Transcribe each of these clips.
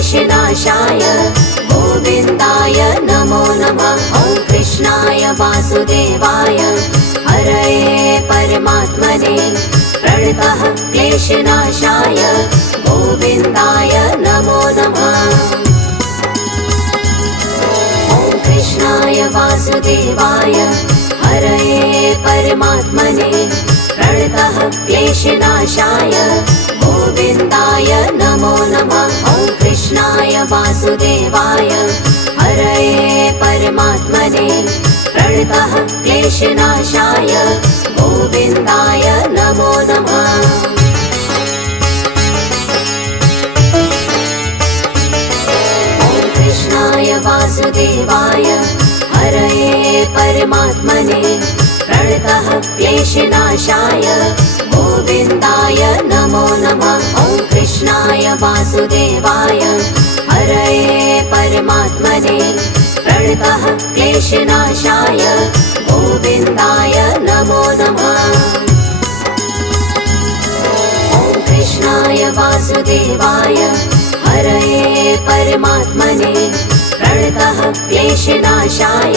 क्लेशनाशाय गोविन्दाय नमो नमः। ॐ कृष्णाय वासुदेवाय हरये परमात्मने प्रणतः क्लेशनाशाय गोविन्दाय नमो नमः। ॐ कृष्णाय वासुदेवाय हरये परमात्मने प्रणतः क्लेशनाशाय गोविन्दाय नमो नमः। ॐ कृष्णाय वासुदेवाय हरये परमात्मने प्रणतः क्लेशनाशाय गोविन्दाय नमो नमः। ॐ कृष्णाय वासुदेवाय हरये परमात्मने प्रणतः क्लेशनाशाय गोविन्दाय नमो नमः। ॐ कृष्णाय वासुदेवाय हरये परमात्मने प्रणतः क्लेशनाशाय गोविन्दाय नमो नमः। ॐ कृष्णाय वासुदेवाय हरये परमात्मने प्रणतः क्लेशनाशाय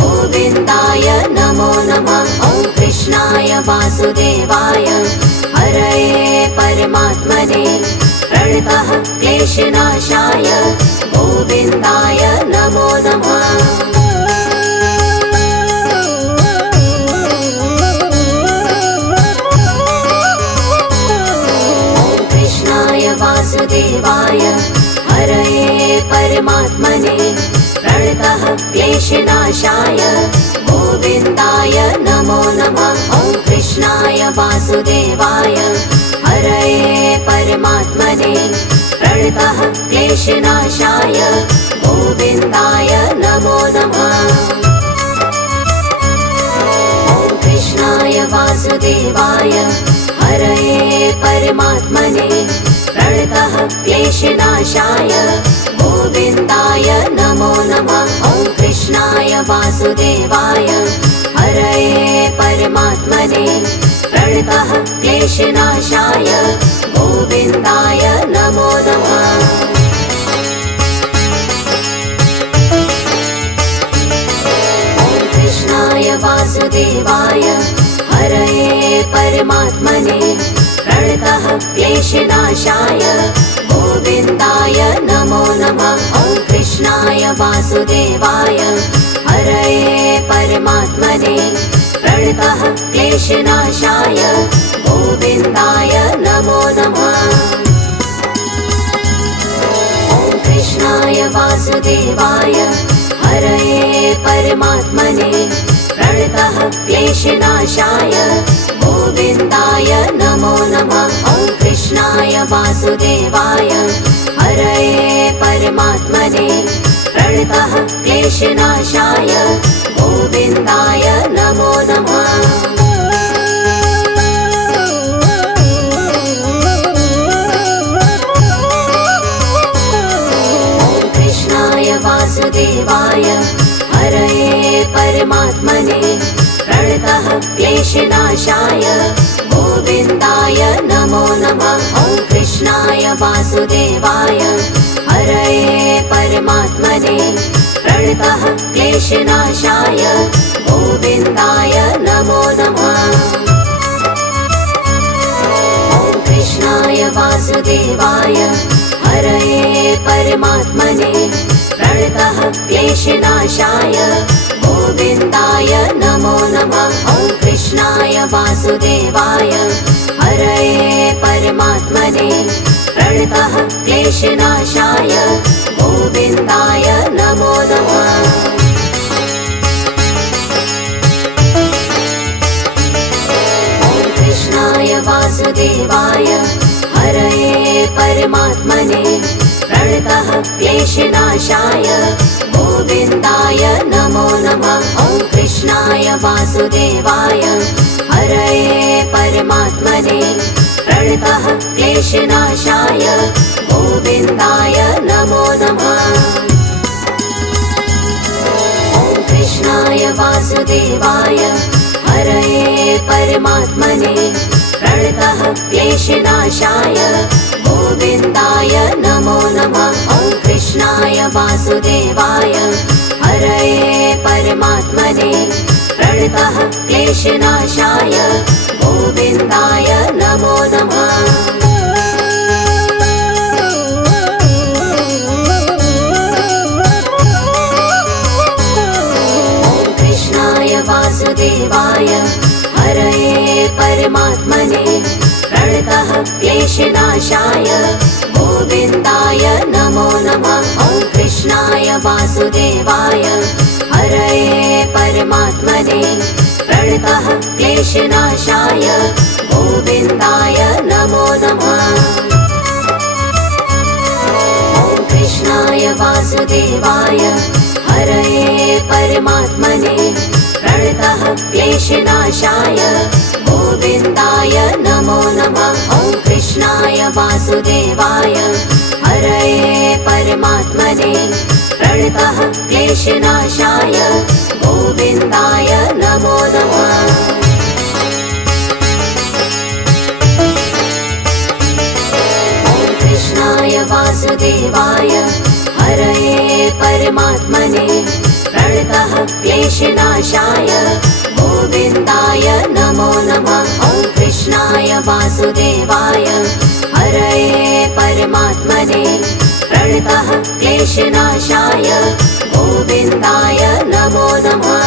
गोविन्दाय नमो नमः। ॐ कृष्णाय वासुदेवाय हरये परमात्मने प्रणतः क्लेशनाशाय गोविन्दाय नमो नमः। ॐ कृष्णाय वासुदेवाय हरये परमात्मने प्रणतः क्लेशनाशाय गोविन्दाय नमो नमः। ॐ कृष्णाय वासुदेवाय हरये परमात्मने प्रणतः क्लेशनाशाय गोविन्दाय नमो नमः। ॐ कृष्णाय वासुदेवाय हरये परमात्मने प्रणतः क्लेशनाशाय गोविन्दाय नमो नमः। ॐ कृष्णाय वासुदेवाय हरये परमात्मने प्रणतः क्लेशनाशाय गोविन्दाय नमो नमः। ॐ कृष्णाय वासुदेवाय हरये परमात्मने प्रणतः क्लेशनाशाय गोविन्दाय नमो नमः। ॐ कृष्णाय वासुदेवाय हरये परमात्मने प्रणतः क्लेशनाशाय गोविन्दाय नमो नमः। ॐ कृष्णाय वासुदेवाय हरये परमात्मने प्रणतः क्लेशनाशाय गोविन्दाय नमो नमः। ॐ कृष्णाय वासुदेवाय हरये परमात्मने प्रणतः क्लेशनाशाय गोविन्दाय नमो नमः। ॐ कृष्णाय वासुदेवाय हरये परमात्मने प्रणतः क्लेशनाशाय गोविन्दाय नमो नमः। ॐ कृष्णाय वासुदेवाय हरये परमात्मने प्रणतः क्लेशनाशाय गोविन्दाय नमो नमः। ॐ कृष्णाय वासुदेवाय हरये परमात्मने प्रणतः क्लेशनाशाय गोविन्दाय नमो नमः। ॐ कृष्णाय वासुदेवाय हरये परमात्मने प्रणतः क्लेशनाशाय गोविन्दाय नमो नमः। ॐ कृष्णाय वासुदेवाय हरये परमात्मने प्रणतः क्लेशनाशाय गोविन्दाय नमो नमः। ॐ कृष्णाय वासुदेवाय हरये परमात्मने प्रणतः क्लेशनाशाय गोविन्दाय नमो नमः। ॐ कृष्णाय वासुदेवाय हरये परमात्मने प्रणतः क्लेशनाशाय गोविन्दाय नमो नमः। वासुदेवाय हरये परमात्मने प्रणतः क्लेशनाशाय गोविन्दाय नमो नमः। वासुदेवाय हरये परमात्मने प्रणतः क्लेशनाशाय गोविन्दाय नमो नमः। ॐ कृष्णाय वासुदेवाय हरये परमात्मने प्रणतः क्लेशनाशाय गोविन्दाय नमो नमः। ॐ कृष्णाय वासुदेवाय हरये परमात्मने प्रणतः क्लेशनाशाय गोविन्दाय नमो नमः। ॐ कृष्णाय वासुदेवाय हरये परमात्मने प्रणतः क्लेशनाशाय गोविन्दाय नमो नमः। ॐ कृष्णाय वासुदेवाय हरये परमात्मने प्रणतः क्लेशनाशाय गोविन्दाय नमो नमः। ॐ कृष्णाय वासुदेवाय हरये परमात्मने प्रणतः क्लेशनाशाय गोविन्दाय नमो नमः।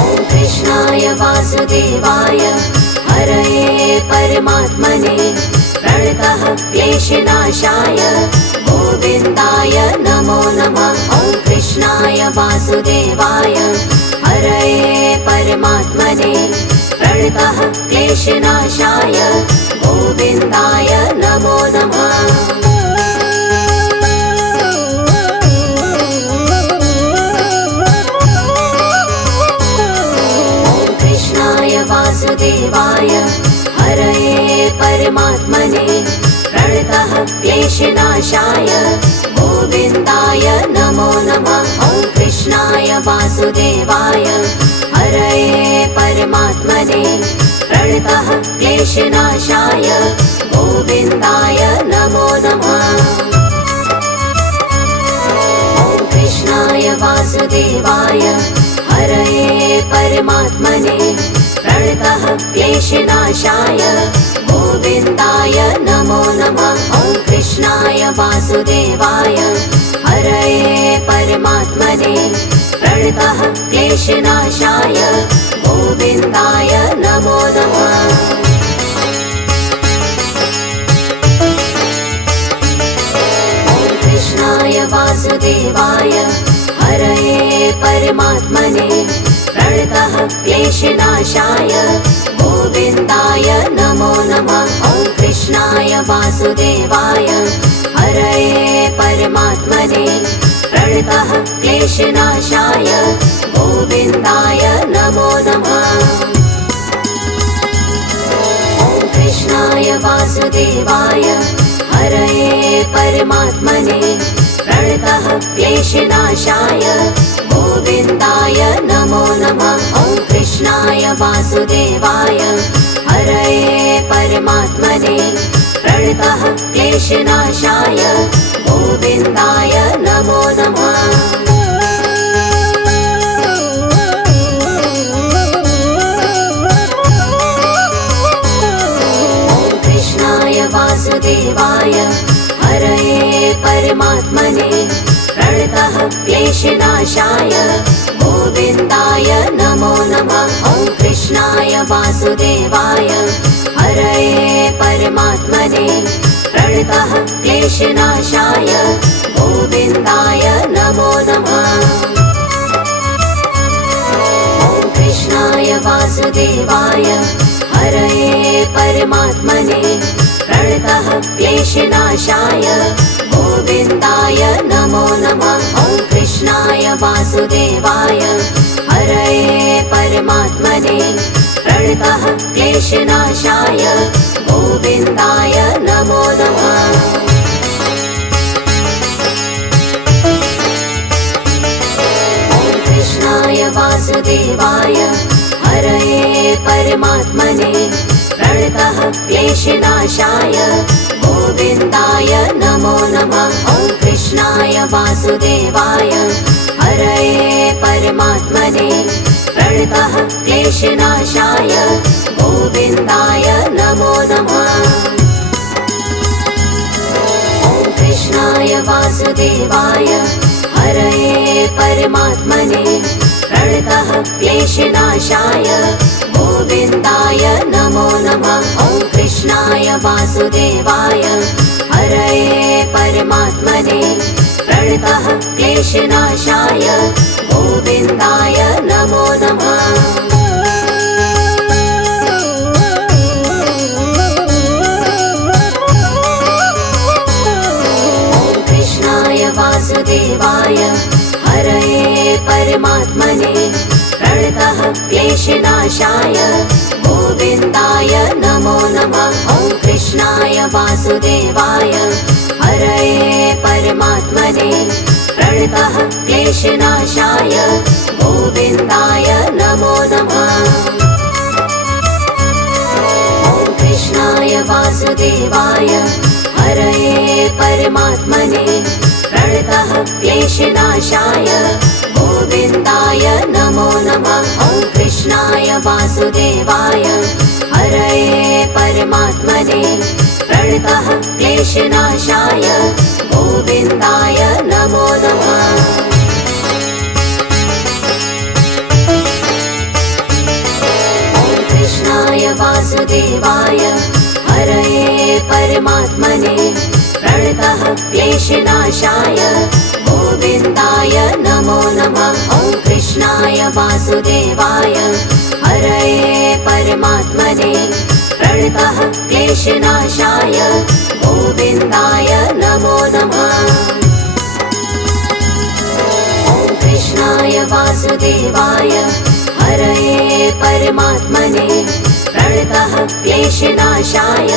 ॐ कृष्णाय वासुदेवाय हरये परमात्मने प्रणतः क्लेशनाशाय गोविन्दाय नमो नमः। ॐ कृष्णाय वासुदेवाय हरये परमात्मने प्रणतः क्लेशनाशाय गोविन्दाय नमो नमः। ॐ कृष्णाय वासुदेवाय हरये परमात्मने प्रणतः क्लेशनाशाय गोविन्दाय नमो नमः। ॐ कृष्णाय वासुदेवाय हरये परमात्मने प्रणतः क्लेशनाशाय गोविन्दाय नमो नमः। ॐ कृष्णाय वासुदेवाय हरये परमात्मने प्रणतः क्लेशनाशाय गोविन्दाय नमो नमः। ॐ कृष्णाय वासुदेवाय हरये परमात्मने प्रणतः क्लेशनाशाय गोविन्दाय नमो नमः। ॐ कृष्णाय वासुदेवाय हरये परमात्मने प्रणतः क्लेशनाशाय गोविन्दाय नमो नमः। ॐ कृष्णाय वासुदेवाय हरये परमात्मने प्रणतः क्लेशनाशाय गोविन्दाय नमो नमः। ॐ कृष्णाय वासुदेवाय हरये परमात्मने प्रणतः क्लेशनाशाय गोविन्दाय नमो नमः। ॐ कृष्णाय वासुदेवाय हरये परमात्मने प्रणतः क्लेशनाशाय गोविन्दाय नमो नमः। ॐ कृष्णाय वासुदेवाय हरये परमात्मने प्रणतः क्लेशनाशाय गोविन्दाय नमो नमः। ॐ कृष्णाय वासुदेवाय हरये परमात्मने प्रणतः क्लेशनाशाय गोविन्दाय नमो नमः। ॐ कृष्णाय वासुदेवाय हरये परमात्मने प्रणतः क्लेशनाशाय गोविन्दाय नमो नमः। ॐ कृष्णाय वासुदेवाय हरये परमात्मने प्रणतः क्लेशनाशाय गोविन्दाय नमो नमः। ॐ कृष्णाय वासुदेवाय हरये परमात्मने प्रणतः क्लेशनाशाय गोविन्दाय नमो नमः। ॐ वासुदेवाय हरये परमात्मने प्रणतः क्लेशनाशाय गोविन्दाय नमो नमः। ॐ कृष्णाय वासुदेवाय हरये परमात्मने प्रणतः क्लेशनाशाय गोविन्दाय नमो नमः। ॐ कृष्णाय वासुदेवाय हरये परमात्मने प्रणतः क्लेशनाशाय गोविन्दाय नमो नमः। ॐ कृष्णाय वासुदेवाय हरये परमात्मने प्रणतः क्लेशनाशाय गोविन्दाय नमो नमः। ॐ कृष्णाय वासुदेवाय हरये परमात्मने प्रणतः क्लेशनाशाय गोविन्दाय नमो नमः। ॐ कृष्णाय वासुदेवाय हरये परमात्मने प्रणतः क्लेशनाशाय गोविन्दाय नमो नमः। ॐ कृष्णाय वासुदेवाय हरये परमात्मने प्रणतः क्लेशनाशाय गोविन्दाय नमो नमः। ॐ कृष्णाय वासुदेवाय हरये परमात्मने प्रणतः क्लेशनाशाय गोविन्दाय नमो नमः। ॐ कृष्णाय वासुदेवाय हरये परमात्मने प्रणतः क्लेशनाशाय गोविन्दाय नमो नमः। ॐ कृष्णाय वासुदेवाय हरये परमात्मने प्रणतः क्लेशनाशाय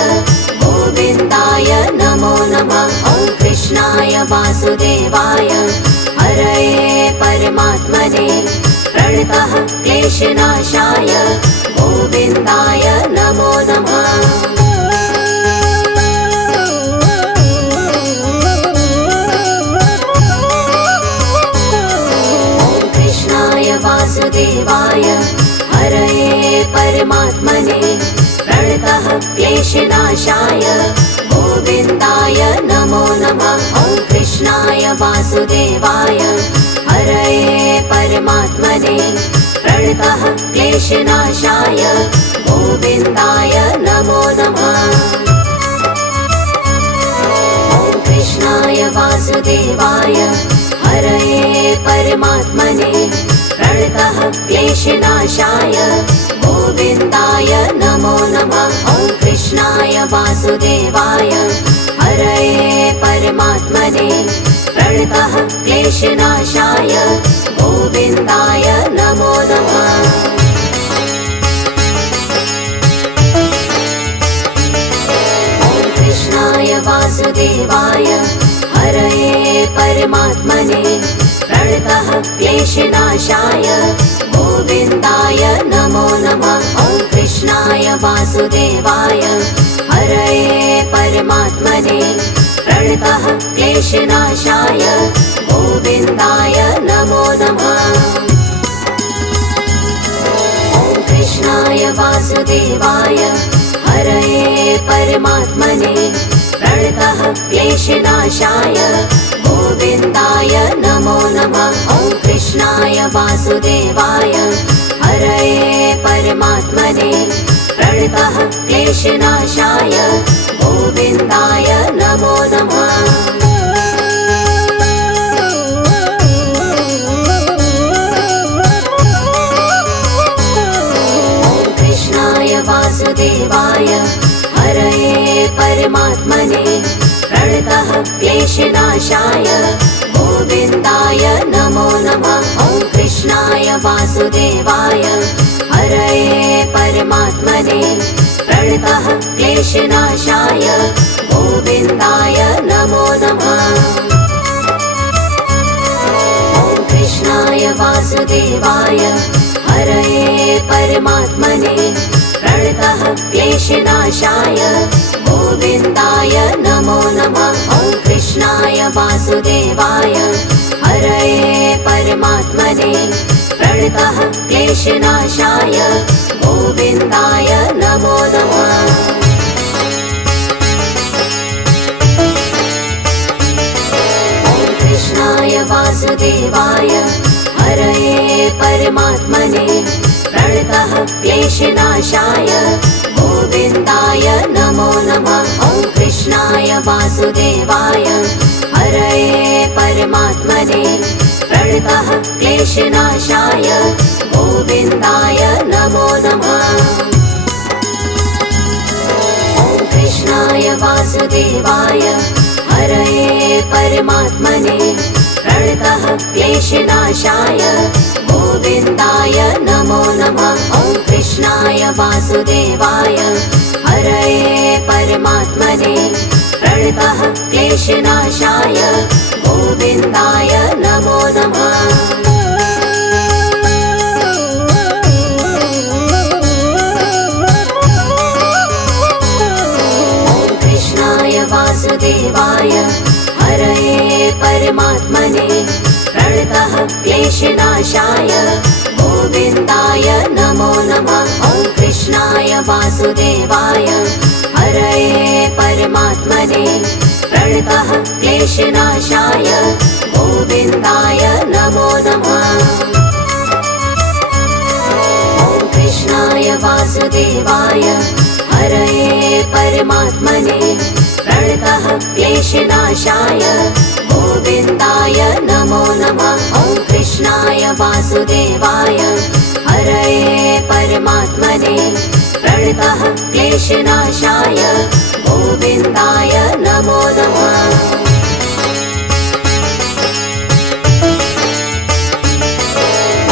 गोविन्दाय नमो नमः। ॐ कृष्णाय वासुदेवाय हरये परमात्मने प्रणतः क्लेशनाशाय गोविन्दाय नमो नमः। ॐ कृष्णाय वासुदेवाय हरये परमात्मने प्रणतः क्लेशनाशाय गोविन्दाय नमो नमः। ॐ कृष्णाय वासुदेवाय हरये परमात्मने प्रणतः क्लेशनाशाय गोविन्दाय नमो नमः। ॐ कृष्णाय वासुदेवाय हरये परमात्मने प्रणतः क्लेशनाशाय गोविन्दाय नमो नमः। ॐ कृष्णाय वासुदेवाय हरये परमात्मने प्रणतः क्लेशनाशाय गोविन्दाय नमो नमः। ॐ कृष्णाय वासुदेवाय हरये परमात्मने प्रणतः क्लेशनाशाय गोविन्दाय नमो नमः। ॐ कृष्णाय वासुदेवाय हरये परमात्मने प्रणतः क्लेशनाशाय गोविन्दाय नमो नमः। ॐ कृष्णाय वासुदेवाय हरये परमात्मने प्रणतः क्लेशनाशाय गोविन्दाय नमो नमः। ॐ कृष्णाय वासुदेवाय हरये परमात्मने प्रणतः क्लेशनाशाय गोविन्दाय नमो नमः। ॐ कृष्णाय वासुदेवाय हरये परमात्मने प्रणतः क्लेशनाशाय गोविन्दाय नमो नमः। ॐ कृष्णाय वासुदेवाय हरये परमात्मने प्रणतः क्लेशनाशाय गोविन्दाय नमो नमः। ॐ कृष्णाय वासुदेवाय हरये परमात्मने प्रणतः क्लेशनाशाय गोविन्दाय नमो नमः। ॐ कृष्णाय वासुदेवाय वासुदेवाय हरये परमात्मने प्रणतः क्लेशनाशाय गोविन्दाय नमो नमः। कृष्णाय वासुदेवाय हरये परमात्मने प्रणतः क्लेशनाशाय गोविन्दाय नमो नमः। ॐ कृष्णाय वासुदेवाय हरये परमात्मने प्रणतः क्लेशनाशाय गोविन्दाय नमो नमः। ॐ कृष्णाय वासुदेवाय हरये परमात्मने प्रणतः क्लेशनाशाय गोविन्दाय नमो नमः। ॐ कृष्णाय वासुदेवाय हरये परमात्मने प्रणतः क्लेशनाशाय गोविन्दाय नमो नमः। वासुदेवाय हरये परमात्मने प्रणतः क्लेशनाशाय गोविन्दाय नमो नमः। ॐ कृष्णाय वासुदेवाय हरये परमात्मने प्रणतः क्लेशनाशाय गोविन्दाय नमो नमः। ॐ कृष्णाय वासुदेवाय हरये परमात्मने प्रणतः क्लेशनाशाय गोविन्दाय नमो नमः। ॐ कृष्णाय वासुदेवाय हरये परमात्मने प्रणतः क्लेशनाशाय गोविन्दाय नमो नमः।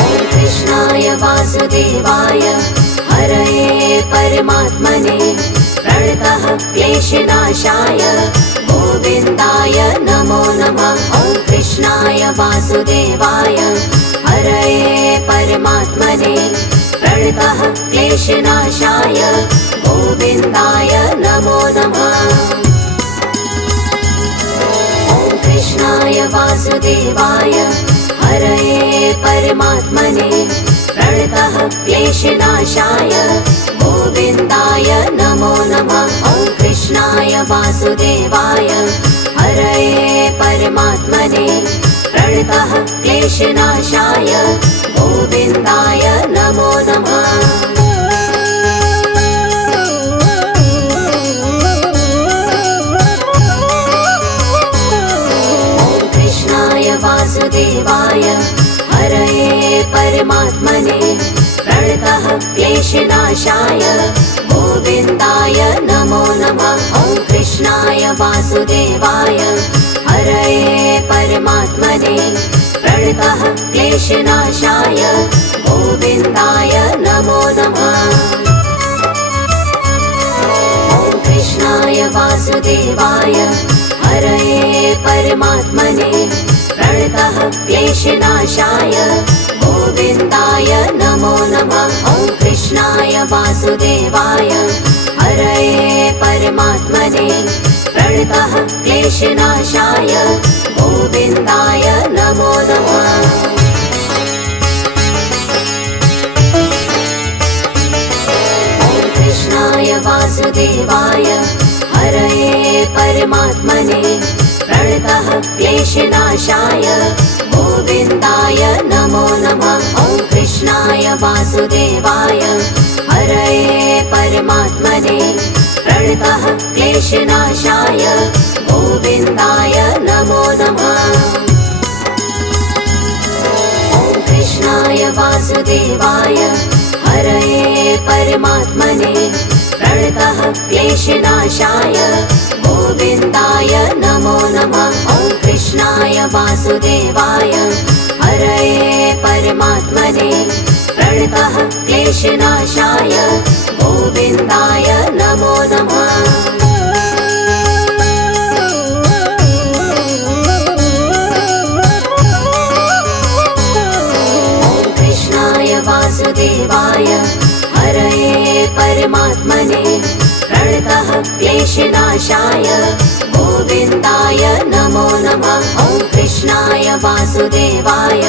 ॐ कृष्णाय वासुदेवाय हरये परमात्मने प्रणतः क्लेशनाशाय गोविन्दाय नमो नमः। ॐ कृष्णाय वासुदेवाय हरये परमात्मने प्रणतः क्लेशनाशाय गोविन्दाय नमो नमः। ॐ कृष्णाय वासुदेवाय हरये परमात्मने प्रणतः क्लेशनाशाय गोविन्दाय नमो नमः। ॐ कृष्णाय वासुदेवाय हरये परमात्मने प्रणतः क्लेशनाशाय गोविन्दाय नमो नमः। ॐ कृष्णाय वासुदेवाय हरये परमात्मने प्रणतः क्लेशनाशाय गोविन्दाय नमो नमः। ॐ कृष्णाय वासुदेवाय हरये परमात्मने प्रणतः क्लेशनाशाय गोविन्दाय नमो नमः। ॐ कृष्णाय वासुदेवाय हरये परमात्मने प्रणतः क्लेशनाशाय गोविन्दाय नमो नमः। ॐ कृष्णाय वासुदेवाय हरये परमात्मने प्रणतः क्लेशनाशाय गोविन्दाय नमो नमः। ॐ कृष्णाय वासुदेवाय हरये परमात्मने प्रणतः क्लेशनाशाय गोविन्दाय नमो नमः। ॐ कृष्णाय वासुदेवाय हरये परमात्मने प्रणतः क्लेशनाशाय गोविन्दाय नमो नमः। ॐ कृष्णाय वासुदेवाय हरये परमात्मने प्रणतः क्लेशनाशाय गोविन्दाय नमो नमः। ॐ कृष्णाय वासुदेवाय हरये परमात्मने प्रणतः क्लेशनाशाय गोविन्दाय नमो नमः। ॐ कृष्णाय वासुदेवाय हरये परमात्मने प्रणतः क्लेशनाशाय गोविन्दाय नमो नमः। कृष्णाय वासुदेवाय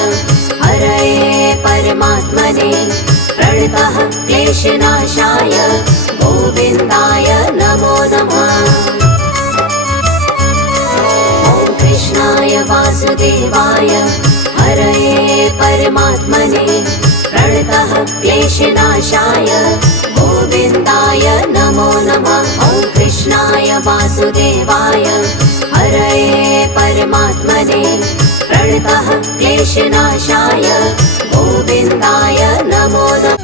हरये परमात्मने प्रणतः क्लेशनाशाय गोविन्दाय नमो नमः। ॐ कृष्णाय वासुदेवाय हरये परमात्मने प्रणतः क्लेशनाशाय गोविन्दाय नमो नमः। ॐ कृष्णाय वासुदेवाय हरये परमात्मने प्रणतः क्लेशनाशाय गोविन्दाय नमो नमः।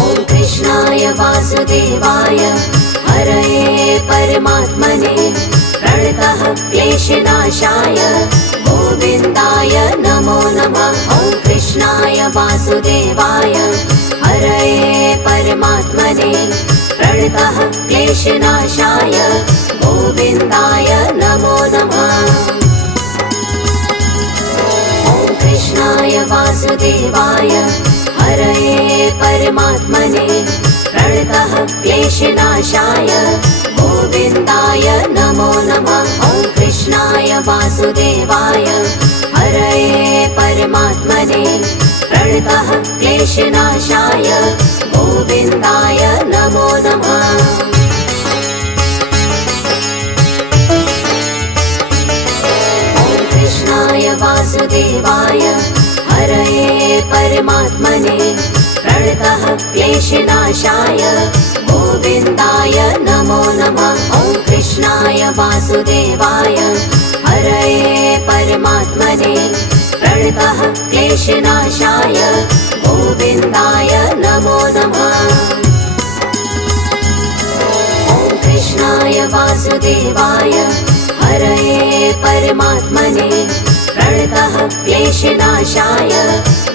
ॐ कृष्णाय वासुदेवाय हरये परमात्मने प्रणतः क्लेशनाशाय गोविन्दाय नमो नमः। ॐ कृष्णाय वासुदेवाय हरये परमात्मने प्रणतः क्लेशनाशाय गोविन्दाय नमो नमः। ॐ कृष्णाय वासुदेवाय हरये परमात्मने प्रणतः क्लेशनाशाय गोविन्दाय नमो नमः। ॐ कृष्णाय वासुदेवाय हरये परमात्मने प्रणतः क्लेशनाशाय गोविन्दाय नमो नमः। ॐ कृष्णाय वासुदेवाय हरये परमात्मने प्रणतः क्लेशनाशाय गोविन्दाय नमो नमः। ॐ कृष्णाय वासुदेवाय हरये परमात्मने प्रणतः क्लेशनाशाय गोविन्दाय नमो नमः। ॐ कृष्णाय वासुदेवाय हरये परमात्मने प्रणतः क्लेशनाशाय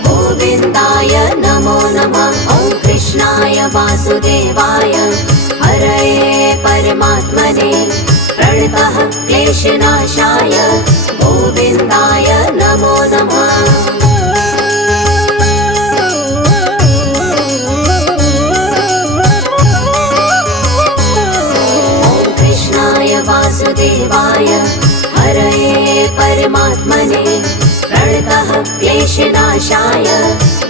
गोविन्दाय नमो नमः। ॐ कृष्णाय वासुदेवाय हरये परमात्मने प्रणतः क्लेशनाशाय गोविन्दाय नमो नमः। ॐ कृष्णाय वासुदेवाय हरये परमात्मने प्रणतः क्लेशनाशाय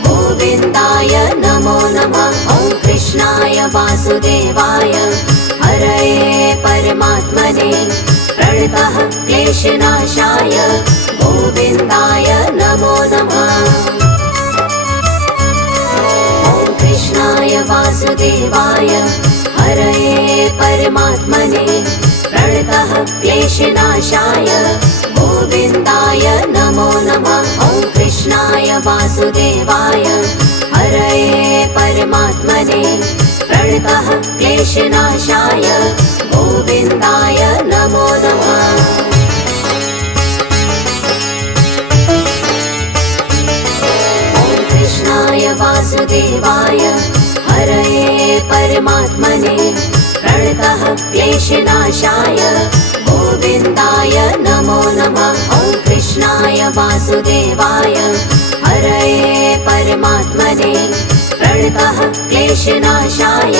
गोविन्दाय नमो नमः। ॐ कृष्णाय वासुदेवाय हरये परमात्मने प्रणतः क्लेशनाशाय गोविन्दाय नमो नमः। ॐ कृष्णाय वासुदेवाय हरये परमात्मने प्रणतः क्लेशनाशाय गोविन्दाय नमो नमः। ॐ कृष्णाय वासुदेवाय हरये परमात्मने प्रणतः क्लेशनाशाय गोविन्दाय नमो नमः। ॐ कृष्णाय वासुदेवाय हरये परमात्मने प्रणतः क्लेशनाशाय गोविन्दाय नमो नमः। ॐ कृष्णाय वासुदेवाय हरये परमात्मने प्रणतः क्लेशनाशाय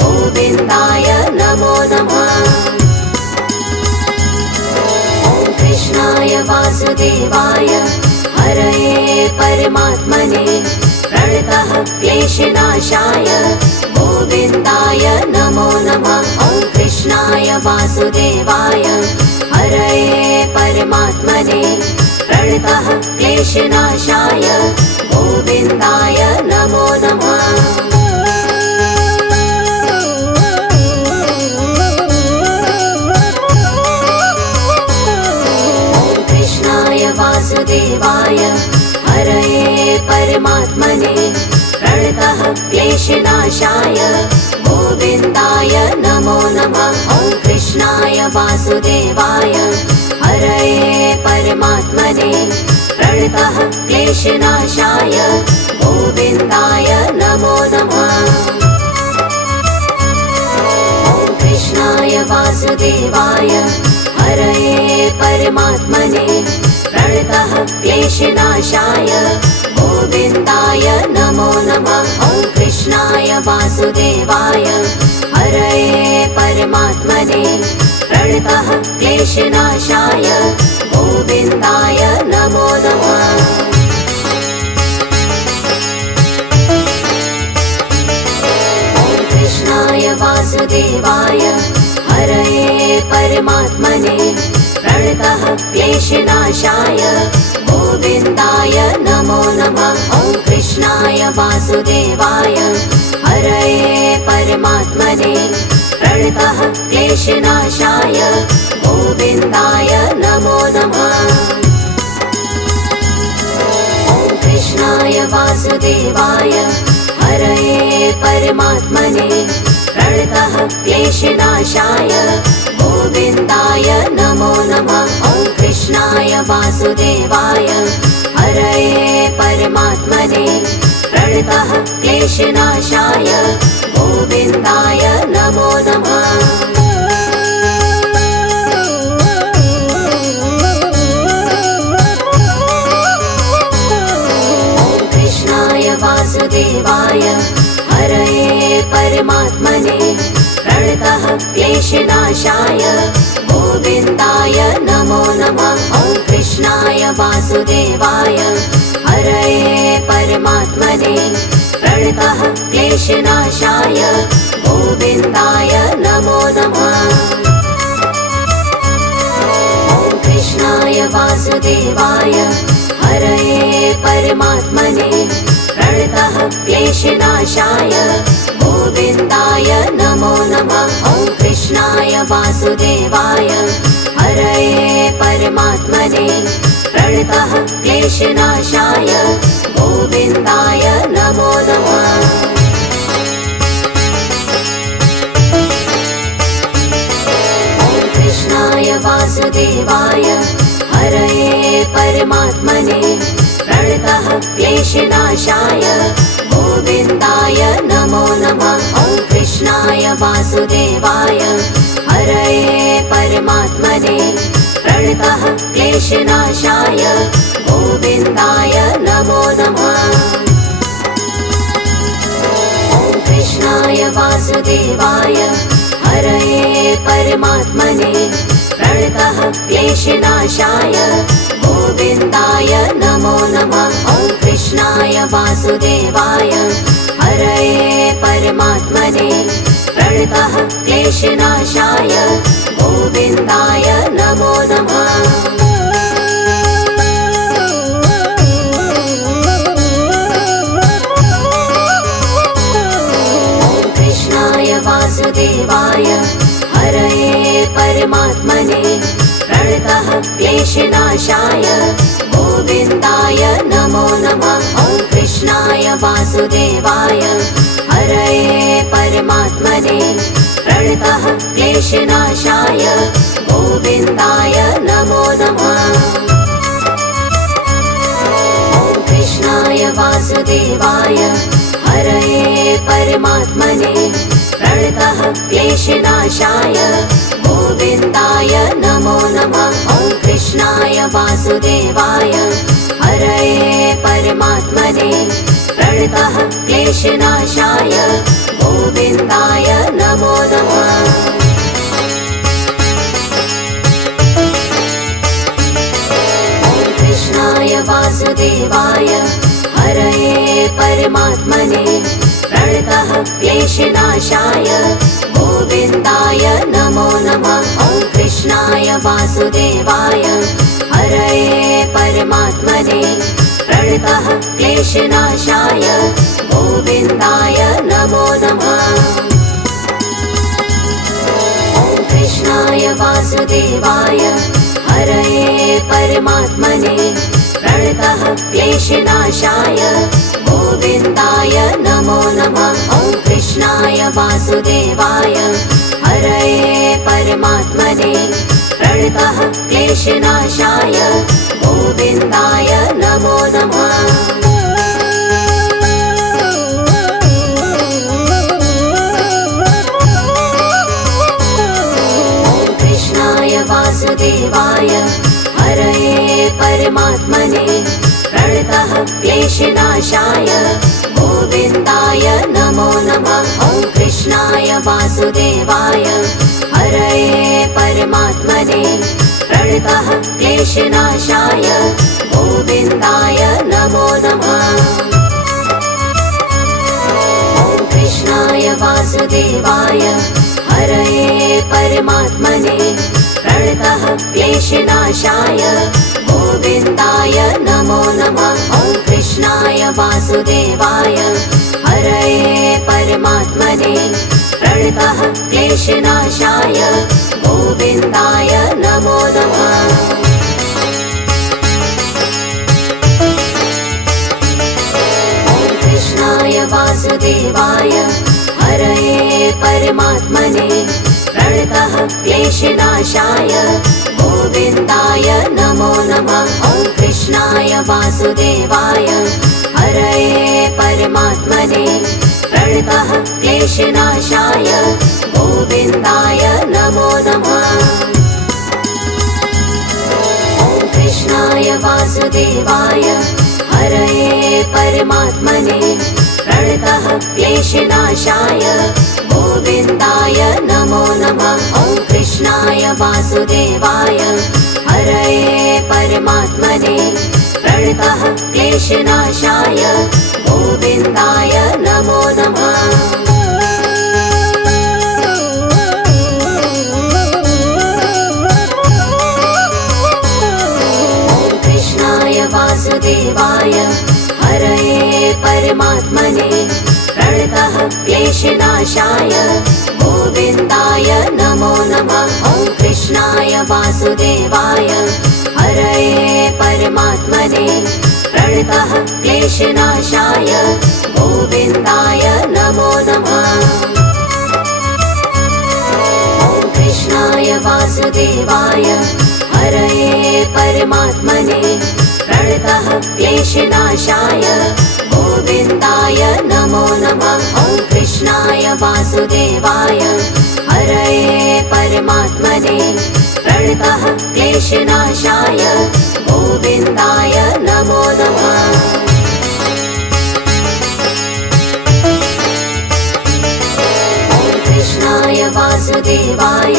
गोविन्दाय नमो नमः। ॐ कृष्णाय वासुदेवाय हरये परमात्मने प्रणतः क्लेशनाशाय गोविन्दाय नमो नमः। ॐ कृष्णाय वासुदेवाय हरये परमात्मने प्रणतः क्लेशनाशाय गोविन्दाय नमो नमः। ॐ कृष्णाय वासुदेवाय हरये परमात्मने प्रणतः क्लेशनाशाय गोविन्दाय नमो नमः। ॐ कृष्णाय वासुदेवाय हरये परमात्मने प्रणतः क्लेशनाशाय गोविन्दाय नमो नमः। ॐ कृष्णाय वासुदेवाय हरये परमात्मने प्रणतः क्लेशनाशाय गोविन्दाय नमो नमः। ॐ कृष्णाय वासुदेवाय प्रणतः क्लेशनाशाय गोविन्दाय नमो नमः। कृष्णाय वासुदेवाय हरये परमात्मने प्रणतः क्लेशनाशाय गोविन्दाय नमो नमः। ॐ कृष्णाय वासुदेवाय हरये परमात्मने प्रणतः क्लेशनाशाय गोविन्दाय नमो नमः। ॐ कृष्णाय वासुदेवाय हरये परमात्मने प्रणतः क्लेशनाशाय गोविन्दाय नमो नमः। ॐ कृष्णाय वासुदेवाय हरये परमात्मने प्रणतः क्लेशनाशाय गोविन्दाय नमो नमः। वासुदेवाय हरये परमात्मने प्रणतः क्लेशनाशाय गोविन्दाय नमो नमः। ॐ कृष्णाय वासुदेवाय हरये परमात्मने प्रणतः क्लेशनाशाय गोविन्दाय नमो नमः। ॐ कृष्णाय वासुदेवाय हरये परमात्मने प्रणतः क्लेशनाशाय गोविन्दाय नमो नमः। ॐ कृष्णाय वासुदेवाय हरये परमात्मने प्रणतः क्लेशनाशाय गोविन्दाय नमो नमः। ॐ कृष्णाय वासुदेवाय हरये परमात्मने प्रणतः क्लेशनाशाय गोविन्दाय नमो नमः। ॐ कृष्णाय वासुदेवाय हरये परमात्मने प्रणतः क्लेशनाशाय गोविन्दाय नमो नमः। ॐ कृष्णाय वासुदेवाय हरये परमात्मने प्रणतः क्लेशनाशाय गोविन्दाय नमो नमः। ॐ कृष्णाय वासुदेवाय हरये परमात्मने प्रणतः क्लेशनाशाय गोविन्दाय नमो नमः। ॐ कृष्णाय वासुदेवाय हरये परमात्मने प्रणतः क्लेशनाशाय गोविन्दाय नमो नमः। ॐ कृष्णाय वासुदेवाय हरये परमात्मने प्रणतः क्लेशनाशाय गोविन्दाय नमो नमः। ॐ कृष्णाय वासुदेवाय हरये परमात्मने प्रणतः क्लेशनाशाय गोविन्दाय नमो नमः। ॐ कृष्णाय वासुदेवाय हरये परमात्मने प्रणतः क्लेशनाशाय गोविन्दाय नमो नमः। ॐ कृष्णाय वासुदेवाय हरये परमात्मने प्रणतः क्लेशनाशाय गोविन्दाय नमो नमः। ॐ कृष्णाय वासुदेवाय हरये परमात्मने प्रणतः क्लेशनाशाय गोविन्दाय नमो नमः। ॐ कृष्णाय वासुदेवाय हरये परमात्मने प्रणतः क्लेशनाशाय गोविन्दाय नमो नमः। ॐ कृष्णाय वासुदेवाय हरये परमात्मने प्रणतः क्लेशनाशाय गोविन्दाय नमो नमः। ॐ कृष्णाय वासुदेवाय हरये परमात्मने प्रणतः क्लेशनाशाय गोविन्दाय नमो नमः। ॐ कृष्णाय वासुदेवाय हरये परमात्मने क्लेशनाशाय गोविन्दाय नमो नमः। ॐ कृष्णाय वासुदेवाय हरये परमात्मने प्रणतः क्लेशनाशाय गोविन्दाय नमो नमः। ॐ कृष्णाय वासुदेवाय हरये परमात्मने प्रणतः क्लेशनाशाय गोविन्दाय नमो नमः। ॐ कृष्णाय वासुदेवाय हरये परमात्मने प्रणतः क्लेशनाशाय गोविन्दाय नमो नमः। ॐ कृष्णाय वासुदेवाय हरये परमात्मने प्रणतः क्लेशनाशाय गोविन्दाय नमो नमः। ॐ कृष्णाय वासुदेवाय हरये परमात्मने प्रणतः क्लेशनाशाय गोविन्दाय नमो नमः। ॐ कृष्णाय वासुदेवाय हरये परमात्मने प्रणतः क्लेशनाशाय गोविन्दाय नमो नमः। ॐ कृष्णाय वासुदेवाय हरये परमात्मने प्रणतः क्लेशनाशाय गोविन्दाय नमो नमः। ॐ कृष्णाय वासुदेवाय हरये परमात्मने प्रणतः क्लेशनाशाय गोविन्दाय नमो नमः। ॐ कृष्णाय वासुदेवाय हरये परमात्मने प्रणतः क्लेशनाशाय गोविन्दाय नमो नमः। ॐ कृष्णाय वासुदेवाय हरये परमात्मने प्रणतः क्लेशनाशाय गोविन्दाय नमो नमः। ॐ कृष्णाय वासुदेवाय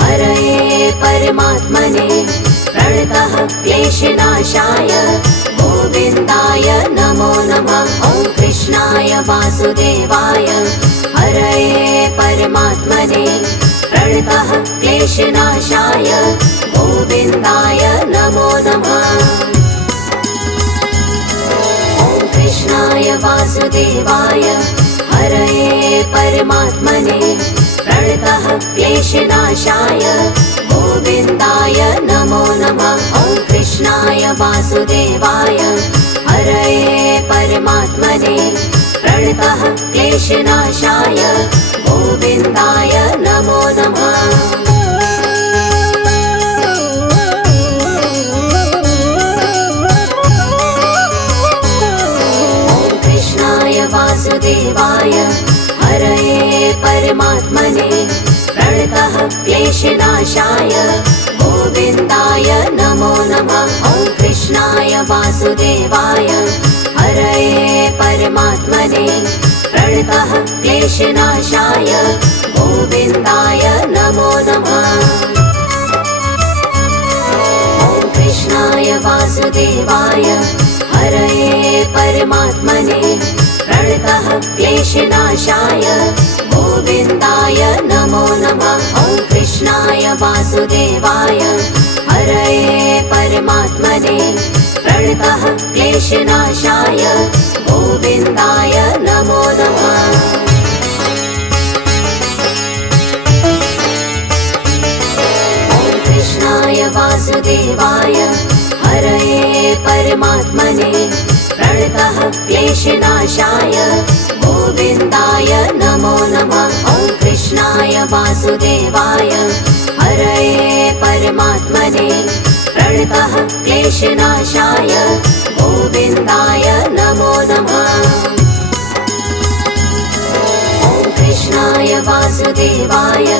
हरये परमात्मने प्रणतः क्लेशनाशाय गोविन्दाय नमो नमः। ॐ कृष्णाय वासुदेवाय हरये परमात्मने प्रणतः क्लेशनाशाय गोविन्दाय नमो नमः। ॐ कृष्णाय वासुदेवाय हरये परमात्मने प्रणतः क्लेशनाशाय गोविन्दाय नमो नमः। ॐ कृष्णाय वासुदेवाय हरये परमात्मने प्रणतः क्लेशनाशाय गोविन्दाय नमो नमः। ॐ कृष्णाय वासुदेवाय हरये परमात्मने प्रणतः क्लेशनाशाय गोविन्दाय नमो नमः। ॐ कृष्णाय वासुदेवाय हरये परमात्मने प्रणतः क्लेशनाशाय गोविन्दाय नमो नमः। ॐ कृष्णाय वासुदेवाय हरये परमात्मने प्रणतः क्लेशनाशाय गोविन्दाय नमो नमः। ॐ कृष्णाय वासुदेवाय हरये परमात्मने प्रणतः क्लेशनाशाय गोविन्दाय नमो नमः। ॐ कृष्णाय वासुदेवाय हरये परमात्मने प्रणतः क्लेशनाशाय गोविन्दाय नमो नमः। ॐ कृष्णाय वासुदेवाय हरये परमात्मने प्रणतः क्लेशनाशाय गोविन्दाय नमो नमः। ॐ कृष्णाय वासुदेवाय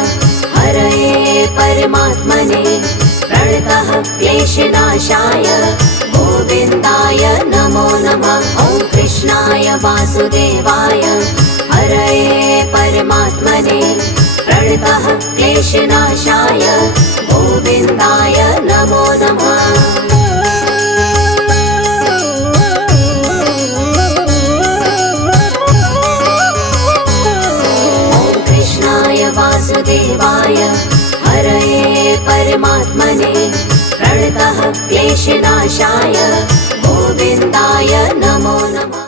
हरये परमात्मने प्रणतः क्लेशनाशाय गोविन्दाय नमो नमः। ॐ कृष्णाय वासुदेवाय हरये परमात्मने प्रणतः क्लेशनाशाय गोविन्दाय नमो नमः। वासुदेवाय हरये परमात्मने प्रणतः क्लेशनाशाय गोविन्दाय नमो नमः।